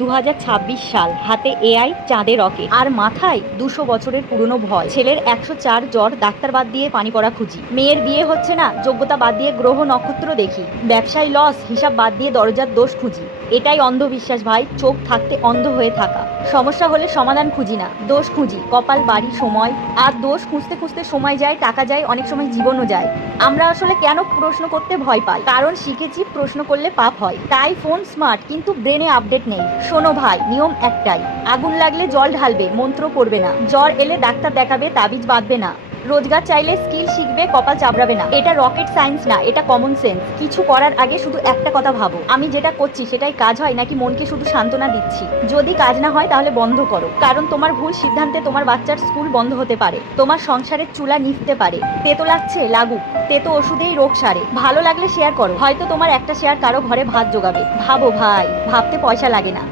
2026 সাল, হাতে এআই, চাঁদে রকেট, আর মাথায় 200 বছরের পুরনো ভয়। ছেলের 104 জ্বর, ডাক্তার বাদ দিয়ে পানি পড়া খুঁজি। মেয়ের বিয়ে হচ্ছে না, যোগ্যতা বাদ দিয়ে গ্রহ নক্ষত্র দেখি। ব্যবসায় লস, হিসাব বাদ দিয়ে দরজার দোষ খুঁজি। এটাই অন্ধবিশ্বাস ভাই, চোখ থাকতে অন্ধ হয়ে থাকা। সমস্যা হলে সমাধান খুঁজি না, দোষ খুঁজি। কপাল, বাড়ি, সময়। আর দোষ খুঁজতে খুঁজতে সময় যায়, টাকা যায়, অনেক সময় জীবনও যায়। আমরা আসলে কেন প্রশ্ন করতে ভয় পাই? কারণ শিখেছি প্রশ্ন করলে পাপ হয়। তাই ফোন স্মার্ট, কিন্তু ব্রেনে আপডেট নেই। শোনো ভাই, নিয়ম একটাই, আগুন লাগলে জল ঢালবে, মন্ত্র পড়বে না। জ্বর এলে ডাক্তার দেখাবে, তাবিজ বাঁধবে না। রোজগার চাইলে স্কিল শিখবে, কপাল চাবড়াবে না। এটা রকেট সায়েন্স না, এটা কমন সেন্স। কিছু করার আগে শুধু একটা কথা ভাবো, আমি যেটা করছি সেটাই কাজ হয় নাকি মনকে শুধু সান্ত্বনা দিচ্ছি। যদি কাজ না হয় তাহলে বন্ধ করো, কারণ তোমার ভুল সিদ্ধান্তে তোমার বাচ্চার স্কুল বন্ধ হতে পারে, তোমার সংসারের চুলা নিভতে পারে। তেতো লাগছে, লাগুক। তেতো ওষুধেই রোগ সারে। ভালো লাগলে শেয়ার করো, হয়তো তোমার একটা শেয়ার কারো ঘরে ভাত জোগাবে। ভাবো ভাই, ভাবতে পয়সা লাগে না।